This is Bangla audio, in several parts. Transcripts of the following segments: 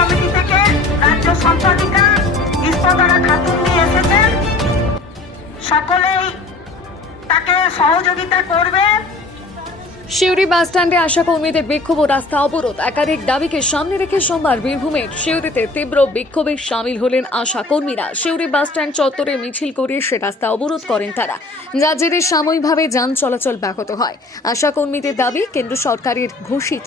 কমিটি থেকে রাজ্য সম্পাদিকা ইস্তদারা খাতুন নিয়ে এসেছেন। সকলেই তাকে সহযোগিতা করবে। সিউড়ি বাসস্ট্যান্ডে আশা কর্মীদের বিক্ষোভ ও রাস্তা অবরোধ। একাধিক দাবিকে সামনে রেখে সোমবার বীরভূমের সিউড়িতে তীব্র বিক্ষোভে সামিল হলেন আশা কর্মীরা। সিউড়ি বাসস্ট্যান্ড চত্বরে মিছিল করে সে রাস্তা অবরোধ করেন তারা, যার জেরে সাময়িকভাবে যান চলাচল ব্যাহত হয়। আশা কর্মীদের দাবি কেন্দ্র সরকারের ঘোষিত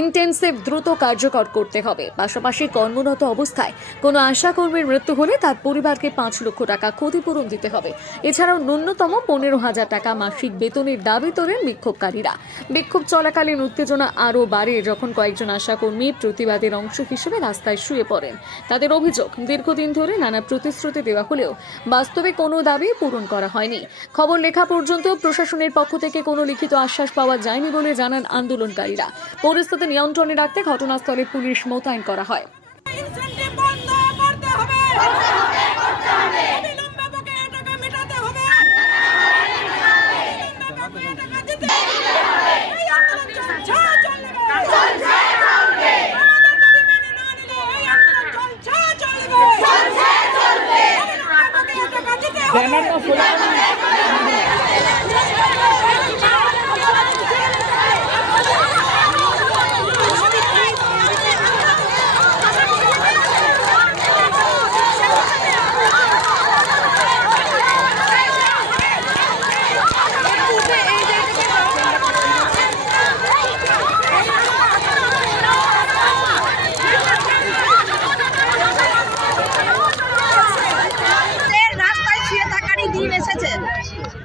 ইন্টেনসিভ দ্রুত কার্যকর করতে হবে। পাশাপাশি কর্মরত অবস্থায় কোনো আশা কর্মীর মৃত্যু হলে তার পরিবারকে 5 লক্ষ টাকা ক্ষতিপূরণ দিতে হবে। এছাড়াও ন্যূনতম 15,000 টাকা মাসিক বেতনের দাবি তোলেন বিক্ষোভকারীরা। বিক্ষোভ চলাকালীন উত্তেজনা আরও বাড়ে যখন কয়েকজন আশাকর্মী প্রতিবাদের অংশ হিসেবে রাস্তায় শুয়ে পড়েন। তাদের অভিযোগ, দীর্ঘদিন ধরে নানা প্রতিশ্রুতি দেওয়া হলেও বাস্তবে কোনো দাবি পূরণ করা হয়নি। খবর লেখা পর্যন্ত প্রশাসনের পক্ষ থেকে কোনো লিখিত আশ্বাস পাওয়া যায়নি বলে জানান আন্দোলনকারীরা। পরিস্থিতি নিয়ন্ত্রণে রাখতে ঘটনাস্থলে পুলিশ মোতায়েন করা হয়।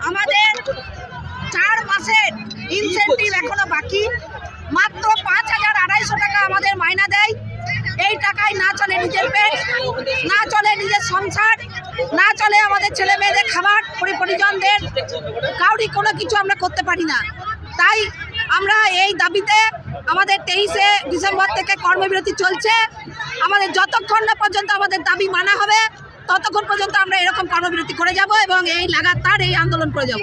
আমাদের 4 মাসের ইনসেন্টিভ এখনো বাকি। মাত্র 5,200 টাকা আমাদের মাইনা দেয়। এই টাকায় না চলে নিজের পেট, না চলে নিজের সংসার, না চলে আমাদের ছেলে মেয়েদের খাবার, পরিজনদের কাউরি কোনো কিছু আমরা করতে পারি না। তাই আমরা এই দাবিতে আমাদের 23শে ডিসেম্বর থেকে কর্মবিরতি চলছে। আমাদের যতক্ষণ না পর্যন্ত আমাদের দাবি মানা হবে ততক্ষণ পর্যন্ত আমরা এরকম কর্মবিরতি করে যাব এবং এই লাগাতার এই আন্দোলন করে যাব।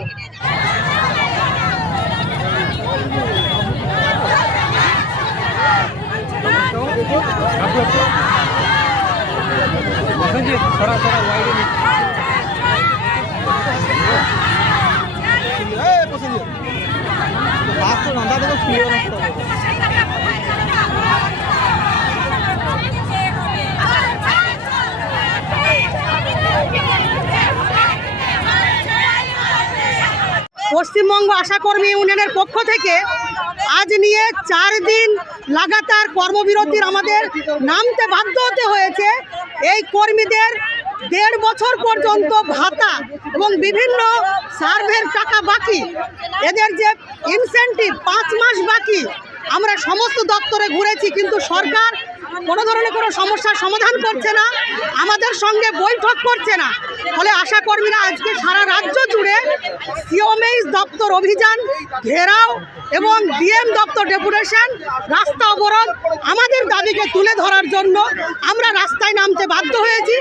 পশ্চিমবঙ্গ আশাকর্মী ইউনিয়নের পক্ষ থেকে আজ নিয়ে 4 দিন লাগাতার কর্মবিরতির আমাদের নামতে বাধ্য হতে হয়েছে। এই কর্মীদের 1.5 বছর পর্যন্ত ভাতা এবং বিভিন্ন সার্ভের টাকা বাকি, এদের যে ইনসেন্টিভ 5 মাস বাকি। আমরা সমস্ত দপ্তরে ঘুরেছি, কিন্তু সরকার কোনো ধরনের কোনো সমস্যার সমাধান করছে না, আমাদের সঙ্গে বৈঠক করছে না। ফলে আশাকর্মীরা আজকে সারা রাজ্য জুড়ে সিওমএইচ দপ্তর অভিযান, ঘেরাও এবং ডিএম দপ্তর ডেপুটেশন, রাস্তা অবরোধ আমাদের দাবিকে তুলে ধরার জন্য আমরা রাস্তায় নামতে বাধ্য হয়েছি।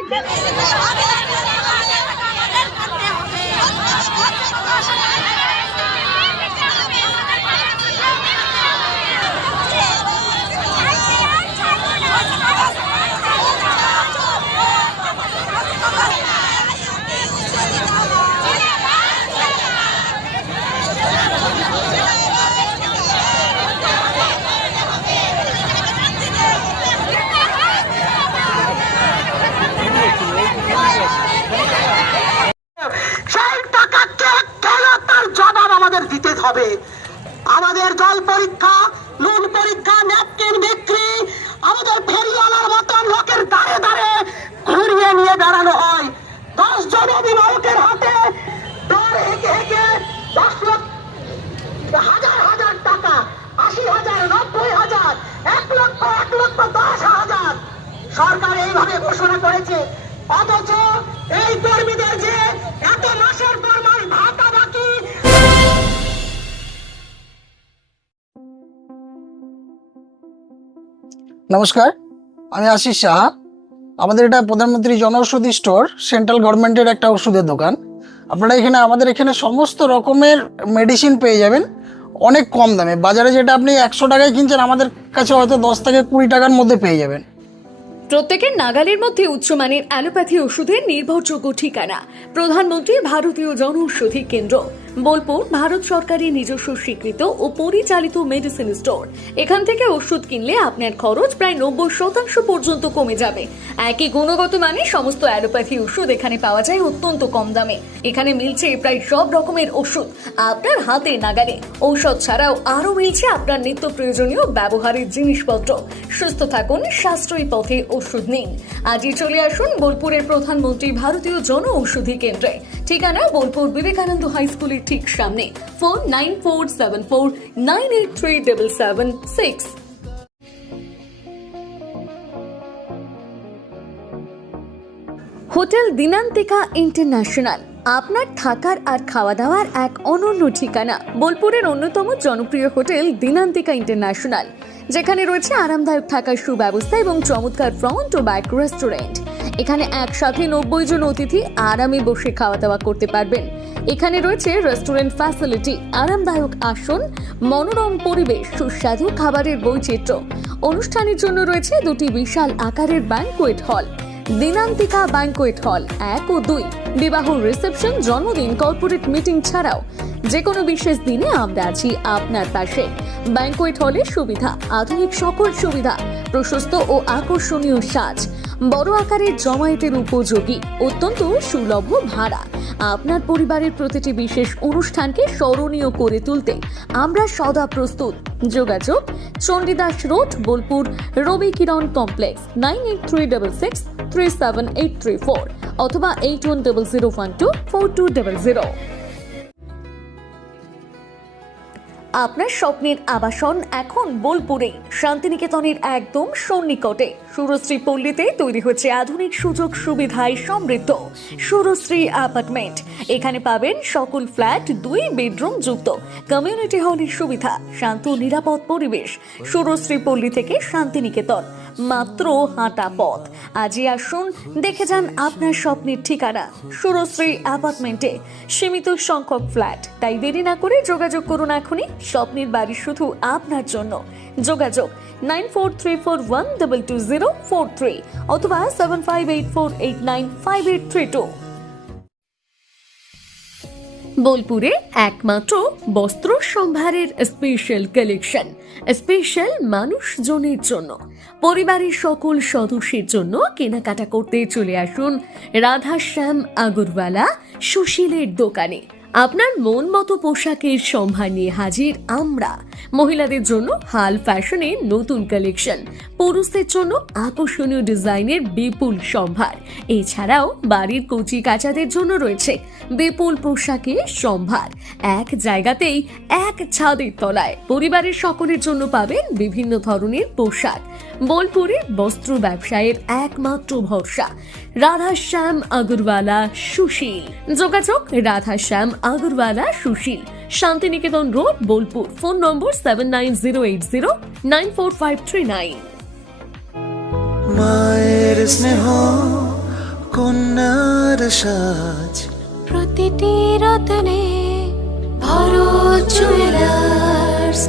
হবে আমাদের জল পরীক্ষা, নুন পরীক্ষা, ন্যাপকিন বিক্রি, আমাদের ফেরিওয়ালার মতন লোকের দাঁড়ে দাঁড়ে ঘুরিয়ে নিয়ে বেড়ানো হয়। 10 জন অভিভাবকের হাতে দর হেঁকে হেঁকে 10 লক্ষ, হাজার হাজার টাকা, 80,000, 90,000, 1 লক্ষ, 10,000 সরকার এইভাবে ঘোষণা করেছে। অথচ এই কর্মীদের যে এত মাসের পর মাস ভাতা বাকি। নমস্কার, আমি আশিস সাহা। আমাদের এটা প্রধানমন্ত্রী জনঔষধি স্টোর, সেন্ট্রাল গভর্নমেন্টের একটা ওষুধের দোকান। আপনারা আমাদের এখানে সমস্ত রকমের মেডিসিন পেয়ে যাবেন অনেক কম দামে। বাজারে যেটা আপনি 100 টাকায় কিনছেন, আমাদের কাছে হয়তো 10 থেকে 20 টাকার মধ্যে পেয়ে যাবেন। প্রত্যেকের নাগালের মধ্যে উচ্চমানের অ্যালোপ্যাথি ওষুধের নির্ভরযোগ্য ঠিকানা প্রধানমন্ত্রী ভারতীয় জনঔষধি কেন্দ্র, বোলপুর, ভারত সরকারের নিজস্ব স্বীকৃত ও পরিচালিত মেডিসিন স্টোর। এখান থেকে ওষুধ কিনলে আপনার খরচ প্রায় 90% পর্যন্ত কমে যাবে। একই গুণগত মানে সমস্ত অ্যালোপ্যাথি ওষুধ এখানে পাওয়া যায় অত্যন্ত কম দামে। এখানে মিলছে প্রায় সব রকমের ওষুধ আপনার হাতে নাগালে। ঔষধ ছাড়াও আরও মিলছে আপনার নিত্য প্রয়োজনীয় ব্যবহারের জিনিসপত্র। সুস্থ থাকুন, সাশ্রয়ী পথে ওষুধ নিন। আজই চলে আসুন বোলপুরের প্রধানমন্ত্রী ভারতীয় জনঔষধি কেন্দ্রে। ঠিকানা বোলপুর বিবেকানন্দ হাই স্কুলের ঠিক সামনে। ফোন 9474983776। হোটেল দিনান্তিকা ইন্টারন্যাশনাল আপনার থাকার আর খাওয়া দাওয়ার এক অনন্য ঠিকানা। বোলপুরের অন্যতম জনপ্রিয় হোটেল দিনান্তিকা ইন্টারন্যাশনাল, যেখানে রয়েছে আরামদায়ক থাকার সুব্যবস্থা এবং চমৎকার ফ্রন্ট ও ব্যাক রেস্টুরেন্ট। এখানে একসাথে 90 জন অতিথি আরামে বসে খাওয়া দাওয়া করতে পারবেন। এখানে রয়েছে রেস্টুরেন্ট ফ্যাসিলিটি, আরামদায়ক আসন, মনোরম পরিবেশ, সুস্বাদু খাবারের বৈচিত্র্য। অনুষ্ঠানের জন্য রয়েছে দুটি বিশাল আকারের banquet hall, Dinantika banquet hall 1 ও 2। বিবাহ, রিসেপশন, জন্মদিন, কর্পোরেট মিটিং ছাড়াও যে কোনো বিশেষ দিনে আমরা আছি আপনার পাশে। ব্যাংকোয়েট হলের সুবিধা, আধুনিক সকল সুবিধা, প্রশস্ত ও আকর্ষণীয় সাজ, বড় আকারের জমায়েতের উপযোগী, অত্যন্ত সুলভ ভাড়া। আপনার পরিবারের প্রতিটি বিশেষ অনুষ্ঠানকে স্মরণীয় করে তুলতে আমরা সদা প্রস্তুত। যোগাযোগ চণ্ডীদাস রোড, বোলপুর, রবি কিরণ কমপ্লেক্স, 9836637834 অথবা 8100124200। আপনার স্বপ্নের আবাসন এখন বোলপুরে, শান্তিনিকেতনের একদম সন্নিকটে। সুরশ্রী পল্লীতে তৈরি হচ্ছে আধুনিক সুযোগ সুবিধায় সমৃদ্ধ সুরশ্রী অ্যাপার্টমেন্ট। এখানে পাবেন সকল ফ্ল্যাট 2 বেডরুম যুক্ত, কমিউনিটি হলের সুবিধা, শান্ত নিরাপদ পরিবেশ। সুরশ্রী পল্লী থেকে শান্তিনিকেতন মাত্র হাঁটা পথ। আজই আসুন, দেখে যান আপনার স্বপ্নের ঠিকানা সুরশ্রী অ্যাপার্টমেন্টে। সীমিত সংখ্যক ফ্ল্যাট, তাই দেরি না করে যোগাযোগ করুন এখনই। স্বপ্নের বাড়ি শুধু আপনার জন্য। যোগাযোগ 9434122043 অথবা 7584895832। বোলপুরে একমাত্র বস্ত্র সম্ভারের স্পেশাল কালেকশন, স্পেশাল মানুষজনের জন্য, পরিবারের সকল সদস্যের জন্য কেনাকাটা করতে চলে আসুন রাধাশ্যাম আগরওয়ালা সুশীলের দোকানে। আপনার মন মতো পোশাকের সম্ভার নিয়ে হাজির আমরা। মহিলাদের জন্য হাল ফ্যাশনের নতুন কালেকশন, পুরুষদের জন্য আকর্ষণীয় ডিজাইনের বিপুল সম্ভার। এছাড়াও বাড়ির কচি কাচাদের জন্য রয়েছে বিপুল পোশাকের সম্ভার। এক জায়গাতেই, এক ছাদের তলায় পরিবারের সকলের জন্য পাবেন বিভিন্ন ধরনের পোশাক। বোলপুরের বস্ত্র ব্যবসায়ের একমাত্র ভরসা রাধাশ্যাম আগরওয়ালা সুশীল। যোগাযোগ Radhashyam Agarwala Sushil, Shantiniketan road, Bolpur. Phone number 7908094539। মায়ের স্নেহ, কন্যার সাজ, প্রতিটি রতনে ভরত জুয়েলার্স।